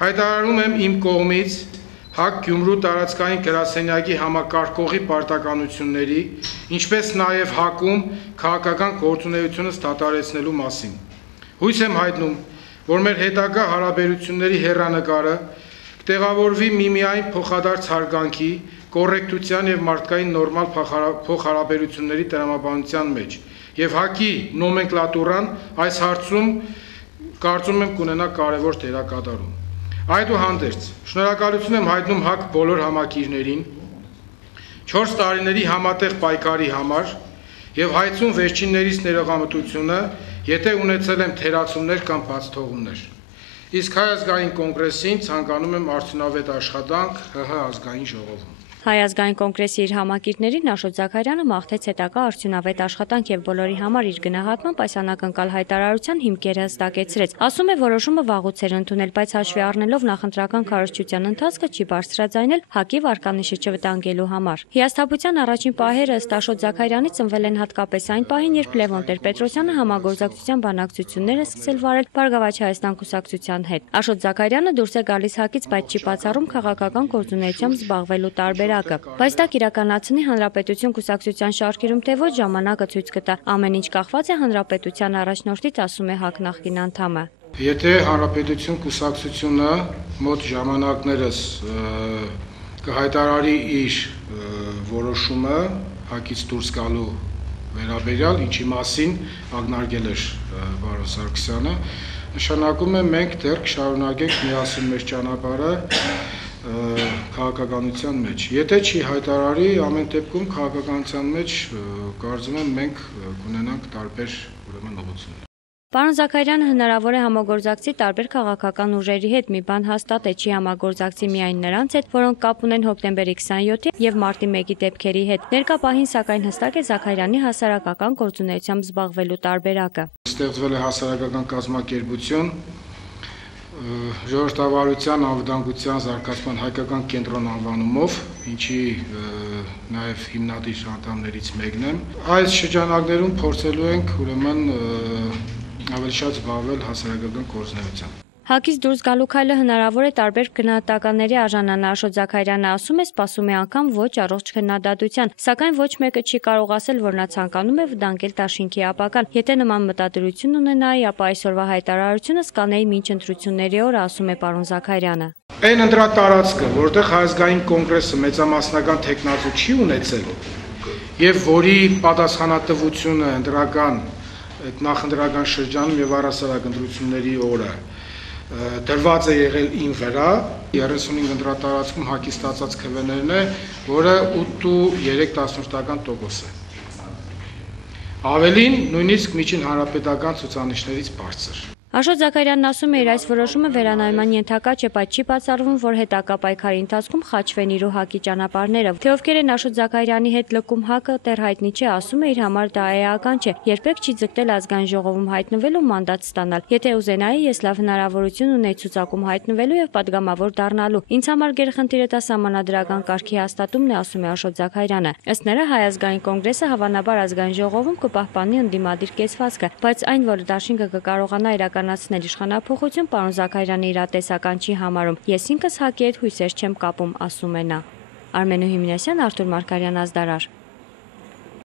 Հայտարարում եմ իմ կողմից ՀԱԿ Գյումրու տարածքային գրասենյակի համակարգողի պարտականությունների, ինչպես նաև ՀԱԿ-ում քաղաքական գործունեությունը դադարեցնելու մասին։ Հույս եմ հայտնում, որ մեր հետագա հարաբերությունների հեռանկարը կտեղավորվի միմիայն փոխադարձ հարգանքի, կոռեկտության և մարդկային նորմալ փոխհարաբերությունների տրամաբանության մեջ, և ՀԱԿ-ի նոմենկլատուրան այս հարցում կարծում եմ կունենա կարևոր դերակատարում։ Այդուհանդերձ, շնորհակալություն եմ հայտնում ՀԱԿ բոլոր համակիրներին 4 տարիների համատեղ պայքարի համար և հայցում վերջիններիս ներողամտությունը, եթե ունեցել եմ թերացումներ կամ բացթողումներ։ Իսկ Հայ ազգային կոնգրեսին ցանկանում եմ արդյունավետ աշխատանք ՀՀ ազգային ժողովում։ Հայ ազգային կոնգրեսի իր համակիրներին Աշոտ Զաքարյանը մաղթեց հետագա արդյունավետ աշխատանք և բոլորի համար իր գնահատմամբ այս անակնկալ հայտարարության հիմքերը հստակեցրեց։ Ասում է, որոշումը վաղուց էր ընդունել, բայց հաշվի առնելով նախընտրական քարոզչության ընթացքը չի բարձրաձայնել ՀԱԿ-ի վարկանիշը չվտանգելու համար։ Հիասթափության առաջին պահերը ըստ Աշոտ Զաքարյանի ծնվել են հատկապես այն պահին, երբ Լևոն Տեր-Պետրոսյանը համագործակցության բանակցություններ է սկսել վարել Բարգավաճ Հայաստան կուսակցության հետ։ Աշոտ Զաքարյանը դուրս է գալիս ՀԱԿ-ից, բայց չի բացառում քաղաքական գործունեությամբ զբաղվելու տարբերակը։ Բայց դա կիրականացնի Հանրապետություն կուսակցության շարքերում թե ոչ, ժամանակը ցույց կտա։ Ամեն ինչ կախված է հանրապետության առաջնորդից, ասում է ՀԱԿ նախկին անդամը։ Եթե Հանրապետություն կուսակցությունը մոտ ժամանակներս կհայտարարի իր որոշումը ՀԱԿ-ից դուրս գալու վերաբերյալ, ինչի մասին ակնարկել էր պարոն Սարգսյանը, նշանակում է մենք դեռ կշարունակենք միասին մեր ճանապարհը քաղաքականության մեջ։ Եթե չի հայտարարի, ամեն դեպքում քաղաքականության մեջ կարծում եմ մենք կունենանք տարբեր ուղղություններ։ Պարոն Զաքարյանը հնարավոր է համագործակցի տարբեր քաղաքական ուժերի հետ, մի բան հաստատ է, չի համագործակցի միայն նրանց հետ, որոնք կապ ունեն հոկտեմբերի 27-ի և մարտի 1-ի դեպքերի հետ։ Ներկա պահին սակայն հստակ է Զաքարյանի հասարակական գործունեությամբ զբաղվելու տարբերակը։ Ստեղծվել է հասարակական կազմակերպություն, ժողովրդավարության անվտանգության զարգացման հայկական կենտրոն անվանումով, ինչի նաև հիմնադիր անդամներից մեկն եմ։ Այս շրջանակներում փորձելու ենք ուրեմն ավելի շատ զբաղվել հասարակական գործունեությամբ։ ՀԱԿ-ից դուրս գալու քայլը հնարավոր է տարբեր գնահատականների արժանանա։ Աշոտ Զաքարյանը ասում է, սպասում է անգամ ոչ առողջ քննադատության, սակայն ոչ մեկը չի կարող ասել, որ նա ցանկանում է վտանգել դաշինքի ապագան։ Եթե նման մտադրություն ունենայի, ապա այսօրվա հայտարարությունը սկանեի մինչ ընտրությունների օրը, ասում է պարոն Զաքարյանը։ Այն ընտրատարածքը, որտեղ Հայ ազգային կոնգրեսը մեծամասնական թեկնածու չի ունեցել եւ որի պատասխանատվությունը ընտրական այդ նախընտրական շրջանում եւ առհասարակ ընտրությունների օրը դրված է եղել իմ վրա 35 ընտրատարածքում ՀԱԿ-ի ստացած քվեներն է, որը 8.3% է։ Ավելին նույնիսկ միջին հանրապետական ցուցանիշներից բարձր։ Աշոտ Զաքարյանն ասում է, իր այս որոշումը վերանայման ենթակա չէ, բայց չի բացառվում, որ հետագա պայքարի ընթացքում խաչվեն իր ու ՀԱԿ-ի ճանապարհները։ Թե ովքեր են Աշոտ Զաքարյանի հետ լքում ՀԱԿ-ը դեռ հայտնի չէ, ասում է, իր համար դա էական չէ, երբեք չի ձգտել ազգային ժողովում հայտնվել ու մանդատ ստանալ։ Եթե ուզենայի, ես լավ հնարավորություն ունեի ցուցակում հայտնվելու եւ падգամավոր դառնալու։ Ինձ համար գերխնդիրը դա սահմանադրական կարգի հաստատումն է, ասում է Աշոտ Զաքարյանը։ Ըստ նրա Հայ ազգային կոնգրեսը հավանաբար ազգային ժողովում կպահպանի ընդդիմադիր կեցվածքը, բայց այն, որ դաշինքը կկարողանա իրականացնել իշխանափոխություն, պարոն Զաքարյանը իրատեսական չի համարում։ Ես ինքս ՀԱԿ-ի հետ հույսեր չեմ կապում, ասում է նա։ Արմենու Հիմնասյան, Արթուր Մարգարյան, Ազդարար։